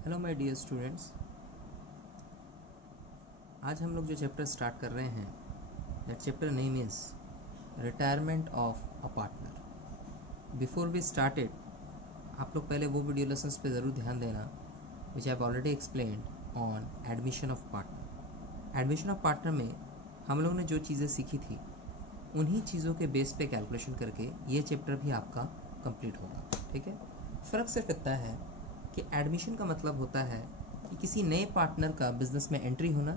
Hello my dear students, आज हम लोग जो चैप्टर स्टार्ट कर रहे हैं that chapter name is retirement of a partner. Before we started, आप लोग पहले वो वीडियो लेसन्स पे ज़रूर ध्यान देना which I have already explained on admission of partner. Admission of partner में हम लोग ने जो चीज़ें सीखी थी उन्हीं चीज़ों के बेस पे कैलकुलेशन करके ये चैप्टर भी आपका कंप्लीट होगा। ठीक है, फ़र्क सिर्फ इतना है कि एडमिशन का मतलब होता है कि किसी नए पार्टनर का बिजनेस में एंट्री होना,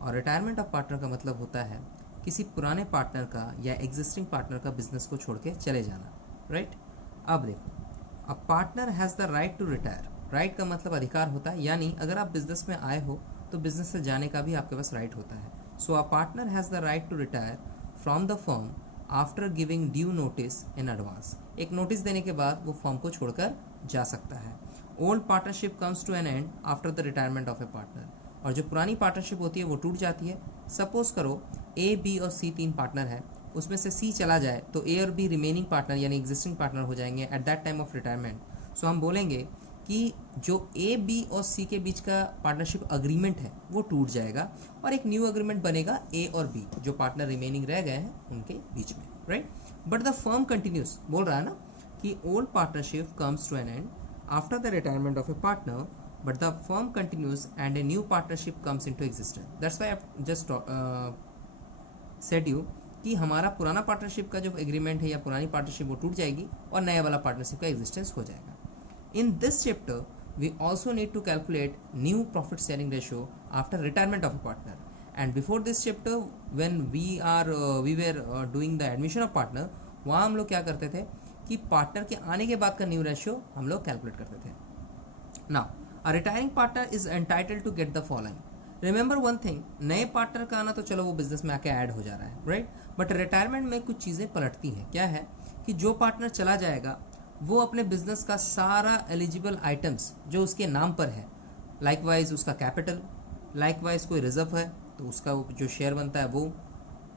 और रिटायरमेंट ऑफ पार्टनर का मतलब होता है किसी पुराने पार्टनर का या एग्जिस्टिंग पार्टनर का बिजनेस को छोड़ के चले जाना। राइट, अब देखो, a partner has the right to retire. Right का मतलब अधिकार होता है, यानी अगर आप बिजनेस में आए हो तो बिजनेस से जाने का भी आपके पास राइट होता है। So a partner has the right to retire from the firm after giving due notice in advance. एक नोटिस देने के बाद वो फर्म को छोड़कर जा सकता है। Old partnership comes to an end after the retirement of a partner. और जो पुरानी पार्टनरशिप होती है वो टूट जाती है। सपोज करो ए, बी और सी 3 पार्टनर है, उसमें से सी चला जाए तो ए और बी रिमेनिंग पार्टनर यानी एग्जिस्टिंग पार्टनर हो जाएंगे at that time of retirement. So हम बोलेंगे कि जो ए, बी और सी के बीच का पार्टनरशिप अग्रीमेंट है वो टूट जाएगा और एक न्यू अग्रीमेंट बनेगा ए और बी, जो पार्टनर रिमेनिंग रह गए हैं उनके बीच में। Right, but the firm continues, बोल रहा है ना कि old partnership comes to an end after the retirement of a partner, but the firm continues and a new partnership comes into existence. That's why I've just said you कि हमारा पुराना partnership का जो एग्रीमेंट है या पुरानी partnership वो टूट जाएगी और नया वाला पार्टनरशिप का एग्जिस्टेंस हो जाएगा। In this chapter we also need to calculate new profit sharing ratio after retirement of a partner. And before this chapter, when we were doing the admission of partner, वहाँ हम लोग क्या करते थे कि पार्टनर के आने के बाद का न्यू रेशियो हम लोग कैलकुलेट करते थे। Now a retiring partner is entitled to get the following. Remember one thing, नए पार्टनर का आना तो चलो वो बिजनेस में आके ऐड हो जा रहा है, राइट, बट रिटायरमेंट में कुछ चीज़ें पलटती हैं। क्या है कि जो पार्टनर चला जाएगा वो अपने बिजनेस का सारा एलिजिबल आइटम्स जो उसके नाम पर है, लाइकवाइज उसका कैपिटल, लाइकवाइज कोई रिजर्व है तो उसका जो शेयर बनता है वो,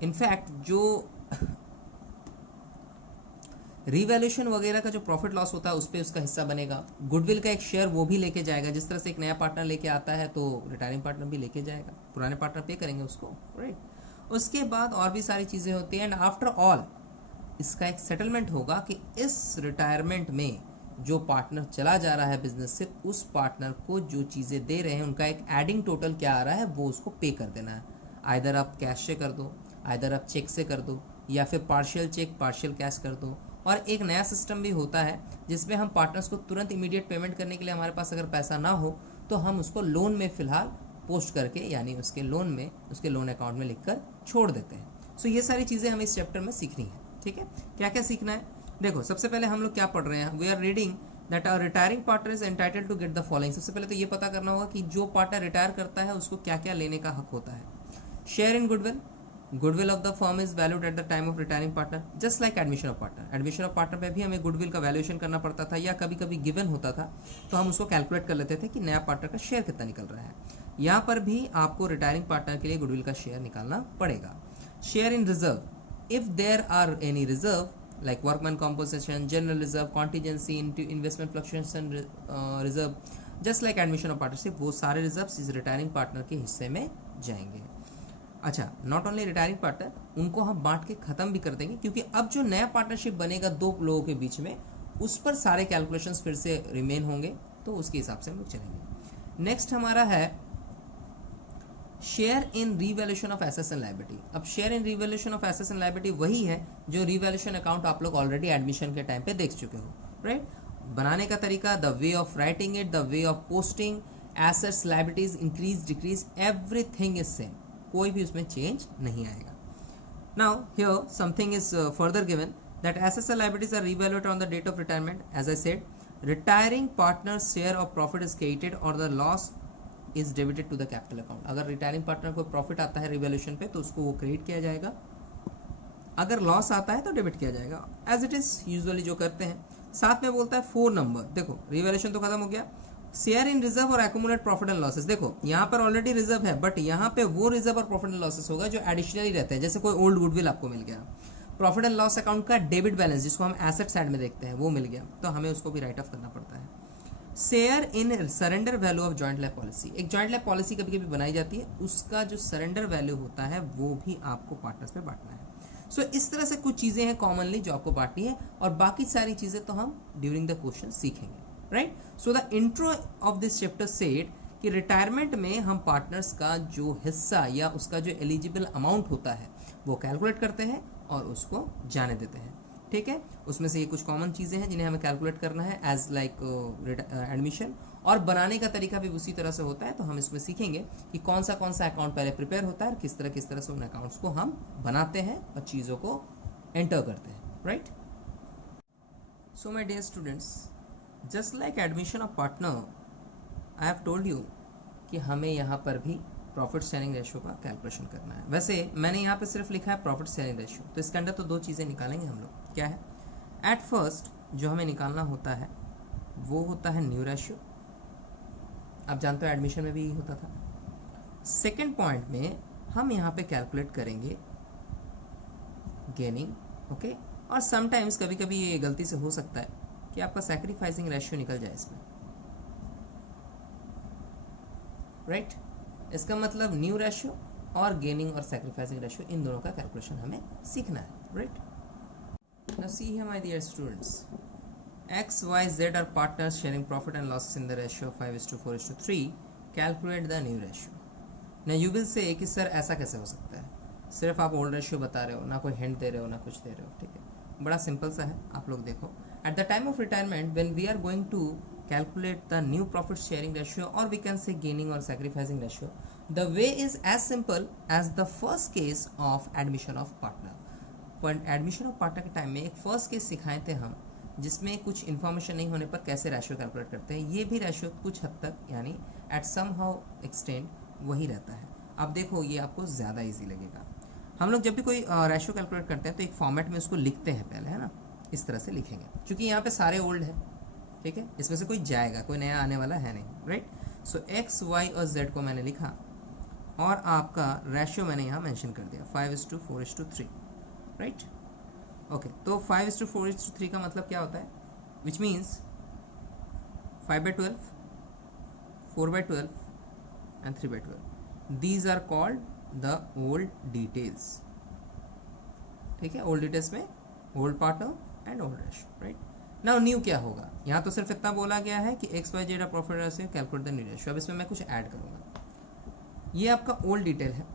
इनफैक्ट जो रिवैल्यूएशन वगैरह का जो प्रॉफिट लॉस होता है उस पर उसका हिस्सा बनेगा। गुडविल का एक शेयर वो भी लेके जाएगा। जिस तरह से एक नया पार्टनर लेके आता है तो रिटायरिंग पार्टनर भी लेके जाएगा, पुराने पार्टनर पे करेंगे उसको, राइट। उसके बाद और भी सारी चीज़ें होती हैं एंड आफ्टर ऑल इसका एक सेटलमेंट होगा कि इस रिटायरमेंट में जो पार्टनर चला जा रहा है बिजनेस से, उस पार्टनर को जो चीज़ें दे रहे हैं उनका एक एडिंग टोटल क्या आ रहा है वो उसको पे कर देना है। आइदर आप कैश से कर दो, आइदर आप चेक से कर दो, या फिर पार्शियल चेक पार्शियल कैश कर दो। और एक नया सिस्टम भी होता है जिसमें हम पार्टनर्स को तुरंत इमीडिएट पेमेंट करने के लिए हमारे पास अगर पैसा ना हो तो हम उसको लोन में फ़िलहाल पोस्ट करके, यानी उसके लोन में, उसके लोन अकाउंट में लिखकर छोड़ देते हैं। सो ये सारी चीज़ें हमें इस चैप्टर में सीखनी है। ठीक है, क्या क्या सीखना है देखो। सबसे पहले हम लोग क्या पढ़ रहे हैं, we are reading that our retiring partner is entitled to get the following. सबसे पहले तो ये पता करना होगा कि जो पार्टनर रिटायर करता है उसको क्या क्या लेने का हक होता है। Share in goodwill, goodwill of the firm is valued at the time of retiring partner, just like admission of partner. Admission of partner पे भी हमें गुडविल का वैल्यूएशन करना पड़ता था, या कभी कभी गिवन होता था तो हम उसको कैलकुलेट कर लेते थे कि नया पार्टनर का शेयर कितना निकल रहा है। यहाँ पर भी आपको रिटायरिंग पार्टनर के लिए गुडविल का शेयर निकालना पड़ेगा। Share in reserve, if there are any reserve like workman compensation, general reserve, contingency, investment fluctuation reserve, just like admission of partnership, वो सारे रिजर्व्स इस रिटायरिंग पार्टनर के हिस्से में जाएंगे। अच्छा, नॉट ओनली रिटायरिंग पार्टनर, उनको हम बांट के ख़त्म भी कर देंगे, क्योंकि अब जो नया पार्टनरशिप बनेगा दो लोगों के बीच में, उस पर सारे कैलकुलेशंस फिर से रिमेन होंगे, तो उसके हिसाब से हम लोग चलेंगे। नेक्स्ट हमारा है share in revaluation of assets and liability. अब share in revaluation of assets and liability वही है जो रिवैल्यूएशन अकाउंट आप लोग ऑलरेडी एडमिशन के टाइम पे देख चुके हो, राइट। बनाने का तरीका, the way of writing it, the way of posting, assets liabilities increase decrease, everything is same, कोई भी उसमें चेंज नहीं आएगा। Now here something is further given that assets and liabilities are revaluated on the date of retirement. As I said, retiring partner share of profit is created और the loss is debited to the capital account. अगर retiring partner को profit आता है revaluation पे तो उसको वो credit किया जाएगा, अगर लॉस आता है तो डेबिट किया जाएगा, एज इट इज यूजुअली जो करते हैं। साथ में बोलता है 4 नंबर, देखो रिवैल्यूएशन तो खत्म हो गया। शेयर इन रिजर्व और एक्यूमुलेट प्रॉफिट एंड लॉसेस, देखो यहाँ पर ऑलरेडी रिजर्व है, बट यहाँ पे वो रिजर्व और प्रॉफिट एंड लॉसेस होगा जो एडिशनली रहते हैं, जैसे कोई ओल्ड गुडविल आपको मिल गया, प्रॉफिट एंड लॉस अकाउंट का डेबिट बैलेंस जिसको हम एसेट साइड में देखते हैं वो मिल गया, तो हमें उसको भी राइट ऑफ करना पड़ता है। Share in surrender value of joint life policy. एक जॉइंट लाइफ पॉलिसी कभी कभी बनाई जाती है, उसका जो सरेंडर वैल्यू होता है वो भी आपको पार्टनर्स पे बांटना है। सो इस तरह से कुछ चीज़ें हैं कॉमनली जो आपको बांटनी है, और बाकी सारी चीज़ें तो हम ड्यूरिंग द क्वेश्चन सीखेंगे, right. So the intro of this chapter said कि रिटायरमेंट में हम पार्टनर्स का जो हिस्सा या उसका जो एलिजिबल अमाउंट होता है वो कैलकुलेट करते हैं और उसको जाने देते हैं, ठीक है। उसमें से ये कुछ कॉमन चीज़ें हैं जिन्हें हमें कैलकुलेट करना है एज लाइक एडमिशन, और बनाने का तरीका भी उसी तरह से होता है। तो हम इसमें सीखेंगे कि कौन सा अकाउंट पहले प्रिपेयर होता है और किस तरह से उन अकाउंट्स को हम बनाते हैं और चीज़ों को एंटर करते हैं, right. So my dear students, just like admission of partner, I have told you कि हमें यहाँ पर भी प्रॉफिट शेयरिंग रेशियो का कैलकुलेशन करना है। वैसे मैंने यहाँ पे सिर्फ लिखा है प्रॉफिट शेयरिंग रेशियो, तो इसके अंदर तो दो चीज़ें निकालेंगे हम लोग। क्या है? एट फर्स्ट जो हमें निकालना होता है वो होता है न्यू रेशियो। आप जानते हो एडमिशन में भी यही होता था। सेकेंड पॉइंट में हम यहाँ पे कैलकुलेट करेंगे गेनिंग, ओके। और समटाइम्स कभी कभी ये गलती से हो सकता है कि आपका सैक्रिफाइसिंग रेशियो निकल जाए इसमें, राइट। इसका मतलब न्यू रेशियो और गेनिंग और सैक्रिफाइसिंग रेशियो, इन दोनों का कैलकुलेशन हमें सीखना है, right. Now see here my dear students, X, Y, Z are partners sharing profit and losses in the ratio 5:4:3. Calculate the new ratio. Now you will say कि sir ऐसा कैसे हो सकता है, सिर्फ आप ओल्ड रेशियो बता रहे हो, ना कोई हिंट दे रहे हो ना कुछ दे रहे हो, ठीक है। बड़ा सिंपल सा है, आप लोग देखो। At the time of retirement when we are going to calculate the new profit sharing ratio, or we can say gaining or sacrificing ratio, the way is as simple as the first case of admission of partner. पर admission of partner के time में एक first case सिखाए थे हम, जिसमें कुछ information नहीं होने पर कैसे रेशियो कैलकुलेट करते हैं। ये भी रेशियो कुछ हद तक यानी एट सम हाउ एक्सटेंड वही रहता है। अब देखो ये आपको ज़्यादा इजी लगेगा। हम लोग जब भी कोई रेशियो कैलकुलेट करते हैं तो एक फॉर्मेट में उसको लिखते हैं पहले, है ना, इस तरह से लिखेंगे, क्योंकि यहाँ पे सारे ओल्ड है, ठीक है। इसमें से कोई जाएगा, कोई नया आने वाला है नहीं, राइट। सो एक्स, वाई और जेड को मैंने लिखा और आपका रेशियो मैंने यहाँ मेंशन कर दिया 5:4:3, राइट। ओके, तो 5:4:3 का मतलब क्या होता है, which means 5/12, 4/12 and 3/12. These are called the old details, ठीक है। ओल्ड डिटेल्स में old partner and old ratio, right. Now new क्या होगा, यहाँ तो सिर्फ इतना बोला गया है कि X Y Z profit ratio calculate the new ratio. अब इसमें मैं कुछ ऐड करूँगा। ये आपका ओल्ड डिटेल है।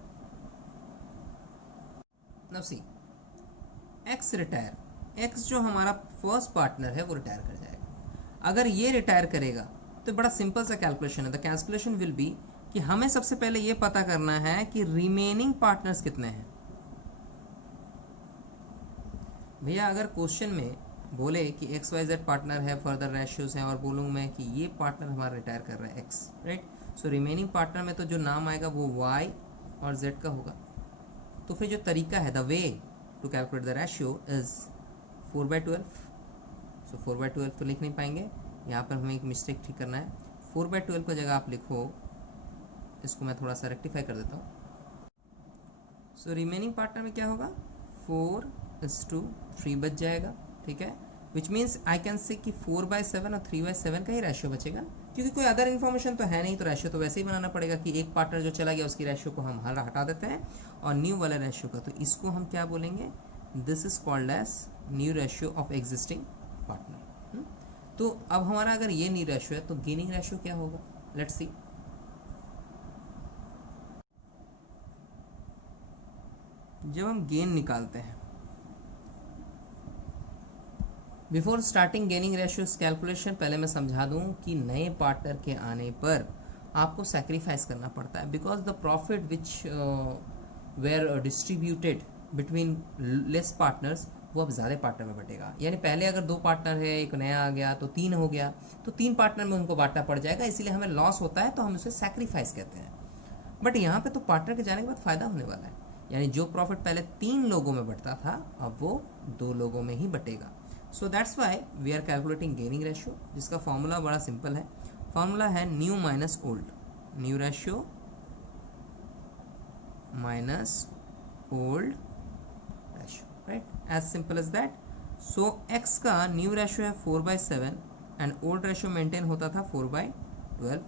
Now see, X retire, X जो हमारा फर्स्ट पार्टनर है वो रिटायर कर जाएगा। अगर ये रिटायर करेगा तो बड़ा सिंपल सा कैलकुलेशन है। द कैलकुलेशन विल बी कि हमें सबसे पहले ये पता करना है कि रिमेनिंग पार्टनर्स कितने हैं। भैया अगर क्वेश्चन में बोले कि एक्स वाई जेड पार्टनर है, फर्दर रेशियोज हैं, और बोलूँ मैं कि ये पार्टनर हमारा रिटायर कर रहा है x, right. So remaining partner में तो जो नाम आएगा वो वाई और जेड का होगा। तो फिर जो तरीका है, the way to calculate the ratio is 4/12। So 4/12 तो लिख नहीं पाएंगे, यहाँ पर हमें एक मिस्टेक ठीक करना है। 4/12 की जगह आप लिखो, इसको मैं थोड़ा सा रेक्टिफाई कर देता हूँ। सो रिमेनिंग पार्टनर में क्या होगा, 4:3 बच जाएगा, ठीक है। Which means I can say कि 4/7 और 3/7 का ही रेशियो बचेगा, क्योंकि कोई अदर इन्फॉर्मेशन तो है नहीं, तो रेशियो तो वैसे ही बनाना पड़ेगा कि एक पार्टनर जो चला गया उसकी रेशियो को हम हटा देते हैं, और न्यू वाला रेशियो का तो इसको हम क्या बोलेंगे, this is called as new ratio of existing partner. तो अब हमारा अगर ये न्यू रेशियो है तो गेनिंग रेशियो क्या होगा, लेट्स सी। जब हम गेन निकालते हैं, before starting gaining ratios calculation, पहले मैं समझा दूं कि नए पार्टनर के आने पर आपको सैक्रिफाइस करना पड़ता है, because the profit which were distributed between less partners वो अब ज़्यादा पार्टनर में बटेगा। यानी पहले अगर 2 पार्टनर है, एक नया आ गया तो 3 हो गया, तो 3 पार्टनर में उनको बांटना पड़ जाएगा, इसीलिए हमें लॉस होता है, तो हम उसे सैक्रिफाइस कहते हैं। बट यहाँ पे तो पार्टनर के जाने के बाद फ़ायदा होने वाला है, यानी जो प्रॉफिट पहले 3 लोगों में बटता था अब वो 2 लोगों में ही बटेगा। So that's why we are calculating gaining ratio, जिसका फॉर्मूला बड़ा सिंपल है। फॉर्मूला है new minus old, new ratio minus old ratio, right, as simple as that. So X का न्यू रेशियो है 4/7 एंड ओल्ड रेशियो मेंटेन होता था 4/12,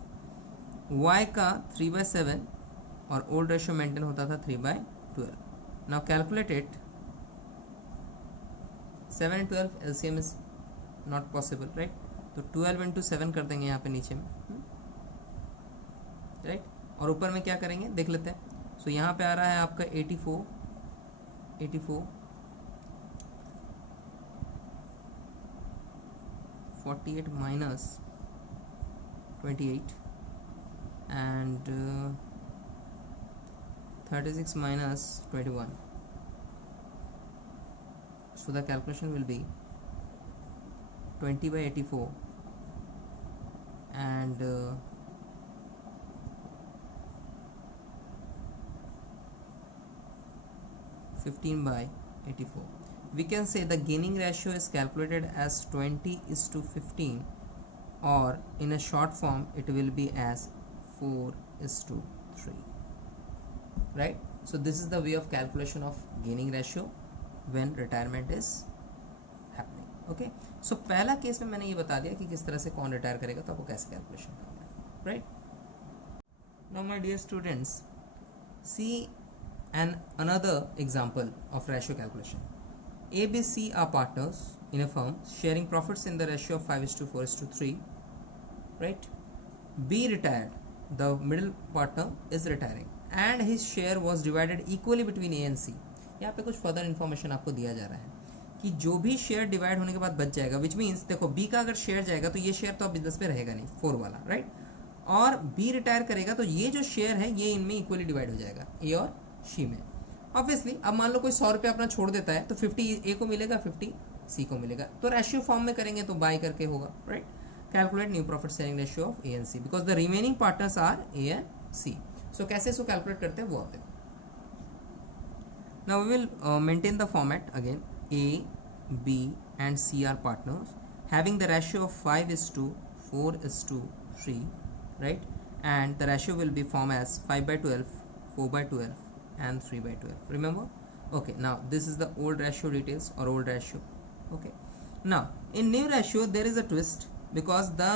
y का 3/7 और ओल्ड रेशियो मेंटेन होता था 3/12. Now calculate it. 7 and 12 LCM is not possible, right? तो 12 into 7 कर देंगे यहाँ पे नीचे में, राइट. और ऊपर में क्या करेंगे देख लेते हैं. सो यहाँ पे आ रहा है आपका 84 48 minus 28 and 36 minus 21. So the calculation will be 20/84 and 15/84. We can say the gaining ratio is calculated as 20:15, or in a short form it will be as 4:3, right? So this is the way of calculation of gaining ratio when retirement is happening. Okay, so पहला case में मैंने ये बता दिया कि किस तरह से कौन रिटायर करेगा तो आपको कैसे कैलकुलेशन करना है, right? Now my dear students, see another example of ratio calculation. A, B, C are partners in a firm sharing profits in the ratio of 5:4:3, right? B retired, the middle partner is retiring and his share was divided equally between A and C. यहाँ पे कुछ further information आपको दिया जा रहा है कि जो भी शेयर डिवाइड होने के बाद बच जाएगा, विच मीन्स देखो B का अगर शेयर जाएगा तो ये शेयर तो अब बिजनेस में रहेगा नहीं, 4 वाला, राइट? और B रिटायर करेगा तो ये जो शेयर है ये इनमें इक्वली डिवाइड हो जाएगा, A और C में. ऑब्वियसली अब मान लो कोई 100 रुपये अपना छोड़ देता है तो 50 A को मिलेगा, 50 C को मिलेगा. तो रेशियो फॉर्म में करेंगे तो बाय करके होगा, right? Calculate new profit sharing ratio of A and C because the remaining partners are A and C. So कैसे इसको कैलकुलेट करते हैं वो आप देखो. Now we will maintain the format again. A, B and C are partners having the ratio of 5:4:3, right? And the ratio will be formed as 5/12, 4/12 and 3/12. Remember? Okay, now this is the old ratio details or old ratio. Okay, now in new ratio there is a twist because the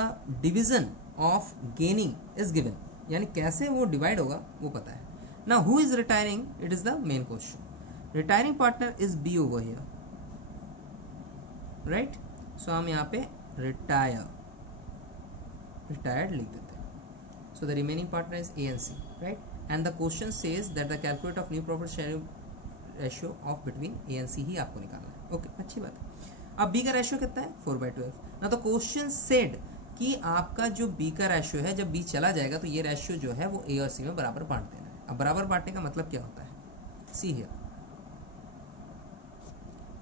division of gaining is given. यानी कैसे वो divide होगा वो पता है. Now who is retiring? It is the main question. Retiring partner is B over here, right? So हम यहाँ पे retired लिख देते हैं. So the remaining partner is A and C, right? And the question says that the calculate of new profit sharing ratio of between A and C ही आपको निकालना है. Okay, अच्छी बात है. अब B का रेशियो कितना है? 4/12. ना तो क्वेश्चन सेड कि आपका जो B का रेशियो है जब B चला जाएगा तो ये रेशियो जो है वो A और C में बराबर बांट देना है. अब बराबर बांटने का मतलब क्या होता है? सी हियर,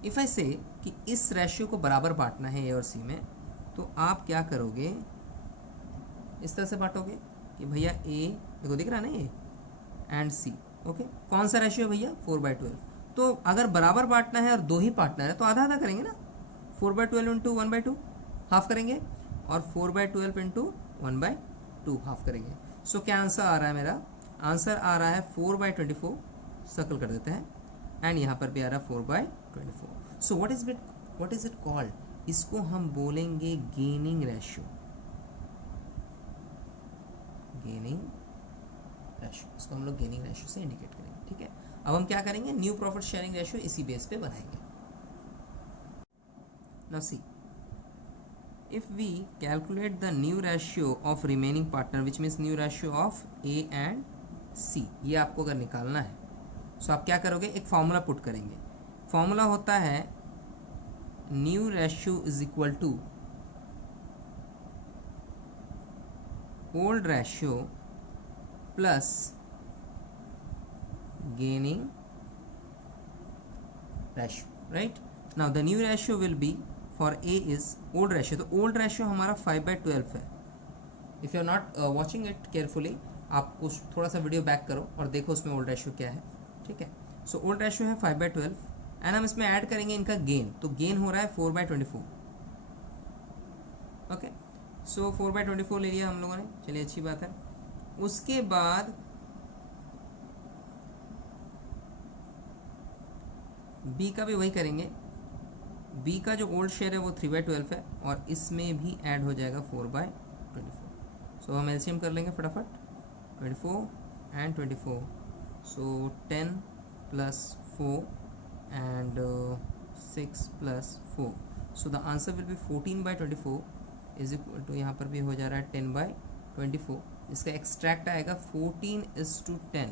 इफ आई से कि इस रेशियो को बराबर बांटना है A और C में तो आप क्या करोगे? इस तरह से बांटोगे कि भैया A देखो दिख रहा है ना ये एंड C. ओके, कौन सा रेशियो है भैया? 4/12. तो अगर बराबर बांटना है और दो ही पार्टनर है तो आधा आधा करेंगे ना. 4/12 इंटू 1/2 हाफ करेंगे और 4/12 इंटू 1/2 हाफ करेंगे. सो क्या आंसर आ रहा है मेरा? आंसर आ रहा है 4/24, सर्कल कर देते हैं, एंड यहाँ पर भी आ रहा है 4/24. So what is it called? इसको हम बोलेंगे गेनिंग रेशियो. गेनिंग रेशियो, इसको हम लोग गेनिंग रेशियो से इंडिकेट करेंगे. ठीक है, अब हम क्या करेंगे? न्यू प्रॉफिट शेयरिंग रेशियो इसी बेस पे बनाएंगे. Now see, if we calculate the new ratio of remaining partner which means new ratio of A and C, ये आपको अगर निकालना है सो आप क्या करोगे? एक फॉर्मूला पुट करेंगे. फॉर्मूला होता है new ratio is equal to old ratio plus gaining ratio, right? Now the new ratio will be for A is old ratio. तो ओल्ड रेशियो हमारा 5/12 है. If you are not watching it carefully, आप उस थोड़ा सा video back करो और देखो उसमें ओल्ड रेशियो क्या है. ठीक है, सो ओल्ड रेशियो है 5/12 एंड हम इसमें ऐड करेंगे इनका गेन. तो गेन हो रहा है 4/24. ओके, सो 4/24 ले लिया हम लोगों ने. चलिए, अच्छी बात है. उसके बाद B का भी वही करेंगे. बी का जो ओल्ड शेयर है वो 3/12 है और इसमें भी ऐड हो जाएगा 4/24। सो हम एलसीएम कर लेंगे फटाफट, 24 and 24, so 10 + 4 and 6 + 4, so the answer will be 14/24 is equal to, यहाँ पर भी हो जा रहा है 10/24, इसका एक्सट्रैक्ट आएगा 14:10,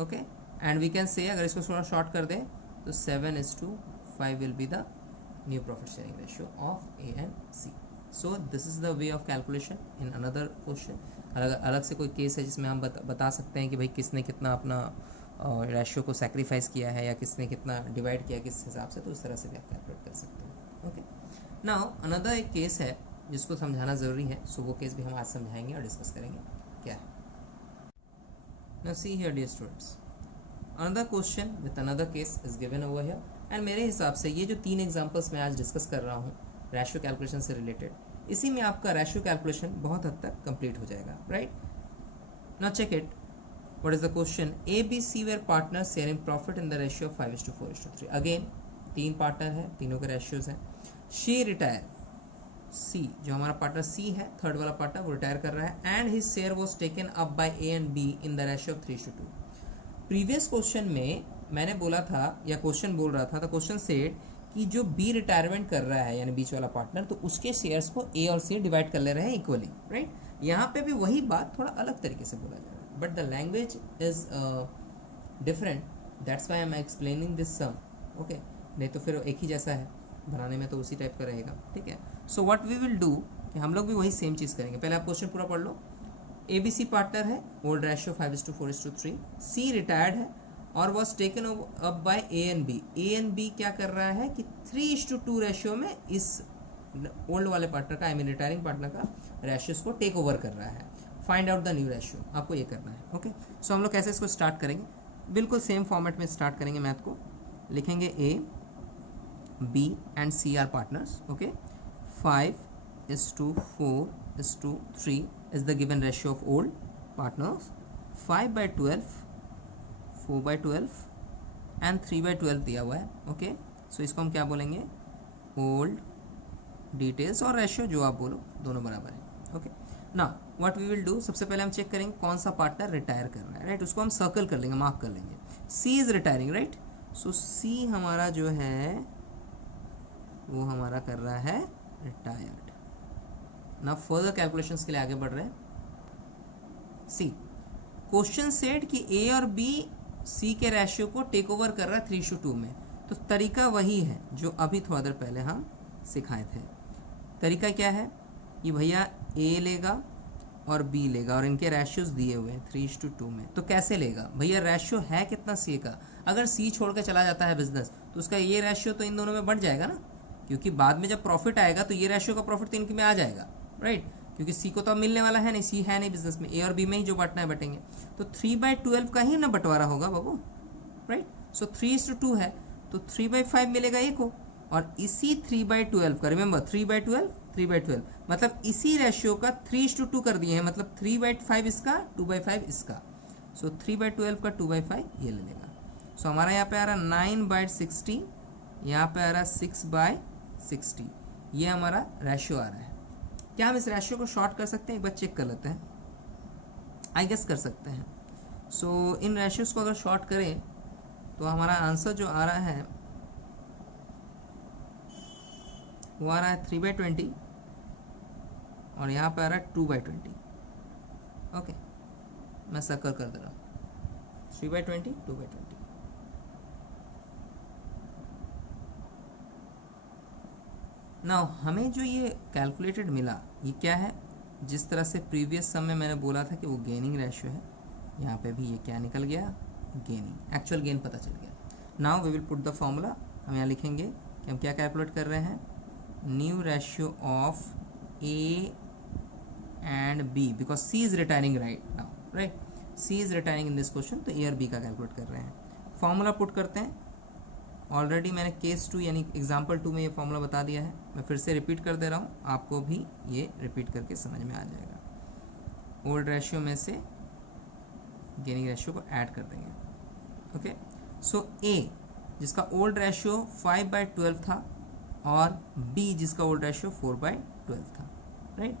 okay. And we can say, अगर इसको थोड़ा शॉर्ट कर दें तो 7:5 will be the new profit sharing ratio of A and C. So this is the way of calculation in another question. अलग से कोई केस है जिसमें हम बता सकते हैं कि भाई किसने कितना अपना रेशियो को सेक्रीफाइस किया है या किसने कितना डिवाइड किया किस हिसाब से, तो उस तरह से भी आप कैलकुलेट कर सकते हैं, ओके। नाउ अनदर एक केस है जिसको समझाना ज़रूरी है, सो वो केस भी हम आज समझाएंगे और डिस्कस करेंगे क्या है। Now see here dear students, another question with another case is given over here, and मेरे हिसाब से ये जो 3 एग्जांपल्स मैं आज डिस्कस कर रहा हूँ रेशियो कैलकुलेशन से रिलेटेड, इसी में आपका रेशियो कैलकुलेशन बहुत हद तक कंप्लीट हो जाएगा, right. Now check it, what is the question, A B C where partner sharing profit in the ratio 5:4:3। Again 3 partner है, तीनों के रेशियोज हैं। शी रिटायर, सी जो हमारा पार्टनर सी है, थर्ड वाला पार्टनर, वो रिटायर कर रहा है, and his share was taken up by A and be in the ratio of 3:2। Previous question में मैंने बोला था, या क्वेश्चन बोल रहा था, तो क्वेश्चन सेड कि जो बी रिटायरमेंट कर रहा है यानी बीच वाला पार्टनर, तो उसके शेयर्स को ए और सी डिवाइड कर ले रहे हैं इक्वली, राइट। यहाँ पे भी वही बात थोड़ा अलग तरीके से बोला जा रहा है, but the language is different, that's why I am explaining this sum, okay. नहीं तो फिर एक ही जैसा है, बनाने में तो उसी टाइप का रहेगा, ठीक है। So what we will do कि हम लोग भी वही सेम चीज़ करेंगे। पहले आप क्वेश्चन पूरा पढ़ लो। ए बी सी पार्टनर है, ओल्ड रेशियो 5:4:3, सी रिटायर्ड है और was taken up by A and B. A and B क्या कर रहा है कि 3:2 रेशियो में इस ओल्ड वाले पार्टनर का, आई मीन रिटायरिंग पार्टनर का रेशियोज को टेक ओवर कर रहा है। Find out the new ratio, आपको ये करना है, ओके। सो हम लोग कैसे इसको स्टार्ट करेंगे, बिल्कुल सेम फॉर्मेट में स्टार्ट करेंगे मैथ को। लिखेंगे A B and C are partners, okay. 5:4:3 is the given ratio of old partners, 5/12, 4/12 and 3/12 दिया हुआ है, ओके। सो इसको हम क्या बोलेंगे, ओल्ड डिटेल्स और रेशियो, जो आप बोलो दोनों बराबर है, ओके। ना व्हाट वी विल डू, सबसे पहले हम चेक करेंगे कौन सा पार्टनर रिटायर कर रहा है, राइट। उसको हम सर्कल कर लेंगे, मार्क कर लेंगे। सी इज रिटायरिंग, राइट। सो सी हमारा जो है वो हमारा कर रहा है रिटायर्ड। ना फर्दर कैलकुलेशंस के लिए आगे बढ़ रहे हैं। सी क्वेश्चन सेट कि ए और बी सी के रेशियो को टेक ओवर कर रहा है 3:2 में, तो तरीका वही है जो अभी थोड़ा देर पहले हम सिखाए थे। तरीका क्या है, ये भैया ए लेगा और बी लेगा और इनके रेशियोज दिए हुए हैं 3:2 में, तो कैसे लेगा भैया, रेशियो है कितना सी का, अगर सी छोड़ के चला जाता है बिजनेस तो उसका ये रेशियो तो इन दोनों में बढ़ जाएगा ना, क्योंकि बाद में जब प्रॉफिट आएगा तो ये रेशियो का प्रॉफिट तो इनके में आ जाएगा, राइट। क्योंकि सी को तो अब मिलने वाला है नहीं, सी है नहीं बिजनेस में, ए और बी में ही जो बांटना है बटेंगे, तो 3/12 का ही ना बंटवारा होगा बाबू, राइट। सो 3:2 है तो 3/5 मिलेगा ए को, और इसी 3/12 का, रिमेंबर 3/12 मतलब इसी रेशियो का 3:2 कर दिए हैं, मतलब 3/5 इसका, 2/5 इसका। सो 3/12 का 2/5 ये ले लेगा। सो हमारा यहाँ पे आ रहा 9/60, यहाँ पे आ रहा 6/60, ये हमारा रेशियो आ रहा है। क्या हम इस रेशियो को शॉर्ट कर सकते हैं, एक बार चेक कर लेते हैं, आई गेस कर सकते हैं। सो इन रेशियोज को अगर शॉर्ट करें तो हमारा आंसर जो आ रहा है वो आ रहा है 3/20 और यहाँ पे आ रहा है 2/20, ओके। मैं सर्कल कर दे रहा हूँ, 3/20, 2/20। नाउ हमें जो ये कैलकुलेटेड मिला, ये क्या है, जिस तरह से प्रीवियस सम में मैंने बोला था कि वो गेनिंग रेशियो है, यहाँ पे भी ये क्या निकल गया, गेनिंग, एक्चुअल गेन पता चल गया। Now we will put the formula, हम यहाँ लिखेंगे कि हम क्या कैलकुलेट कर रहे हैं, new ratio of A and B, because C is retiring right now, right, C is retiring in this question, तो ए और बी का कैलकुलेट कर रहे हैं। फॉर्मूला पुट करते हैं, ऑलरेडी मैंने केस 2 यानी एग्जाम्पल 2 में ये फॉर्मूला बता दिया है, मैं फिर से रिपीट कर दे रहा हूँ, आपको भी ये रिपीट करके समझ में आ जाएगा। ओल्ड रेशियो में से गेनिंग रेशियो को ऐड कर देंगे, ओके। सो ए जिसका ओल्ड रेशियो 5/12 था, और b जिसका ओल्ड रेशियो 4/12 था, राइट।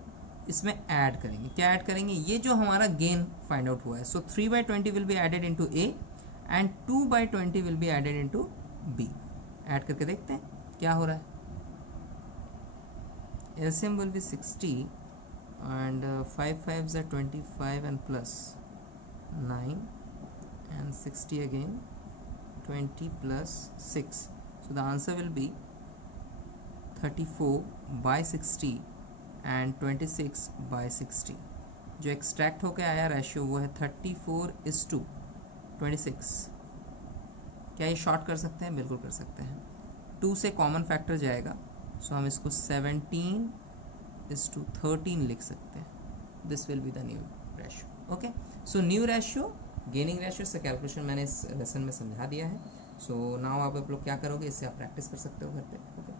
इसमें ऐड करेंगे, क्या ऐड करेंगे, ये जो हमारा गेन फाइंड आउट हुआ है, so 3/20 will be added into a and 2/20 will be added into b। Add करके देखते हैं क्या हो रहा है। LCM will be 60 and 5 5s are 25 and plus 9 and 60 again 20 plus 6, so the answer will be 34/60 and 26/60। जो एक्सट्रैक्ट होके आया रेशियो वो है 34:26। क्या ये शॉर्ट कर सकते हैं? बिल्कुल कर सकते हैं। 2 से कॉमन फैक्टर जाएगा, सो हम इसको 17:13 लिख सकते हैं। This will be the new ratio. Okay, so new ratio gaining ratio से कैलकुलेशन मैंने इस लेसन में समझा दिया है। सो नाउ आप लोग क्या करोगे, इससे आप प्रैक्टिस कर सकते हो घर पे। Okay,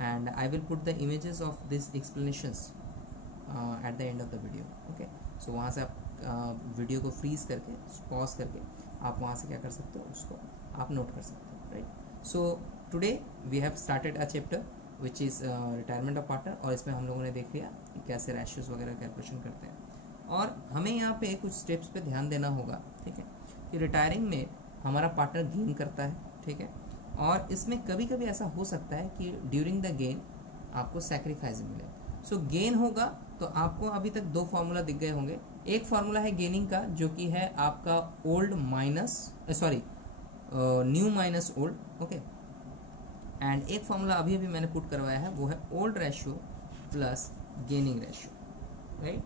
and I will put the images of this explanations at the end of the video. Okay, so वहाँ से आप वीडियो को फ्रीज करके पॉज करके आप वहाँ से क्या कर सकते हो, उसको आप नोट कर सकते हो, right. So today we have started a chapter which is retirement of partner, और इसमें हम लोगों ने देख लिया कि कैसे रेशियोज वगैरह कैलकुलेशन करते हैं। और हमें यहाँ पे कुछ स्टेप्स पे ध्यान देना होगा, ठीक है, कि रिटायरिंग में हमारा पार्टनर गेन करता है, ठीक है, और इसमें कभी कभी ऐसा हो सकता है कि ड्यूरिंग द गेन आपको सैक्रिफाइस मिले। सो गेन होगा तो आपको अभी तक 2 फार्मूला दिख गए होंगे। एक फार्मूला है गेनिंग का जो कि है आपका old minus new minus old, okay, and एक फार्मूला अभी अभी मैंने पुट करवाया है, वो है old ratio plus gaining ratio, right.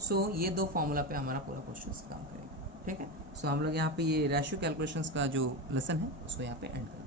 So ये 2 फार्मूला पे हमारा पूरा क्वेश्चन काम करेगा, ठीक है। सो हम लोग यहाँ पे ये रेशियो कैलकुलेशंस का जो लेसन है उसको यहाँ पे एंड करते हैं।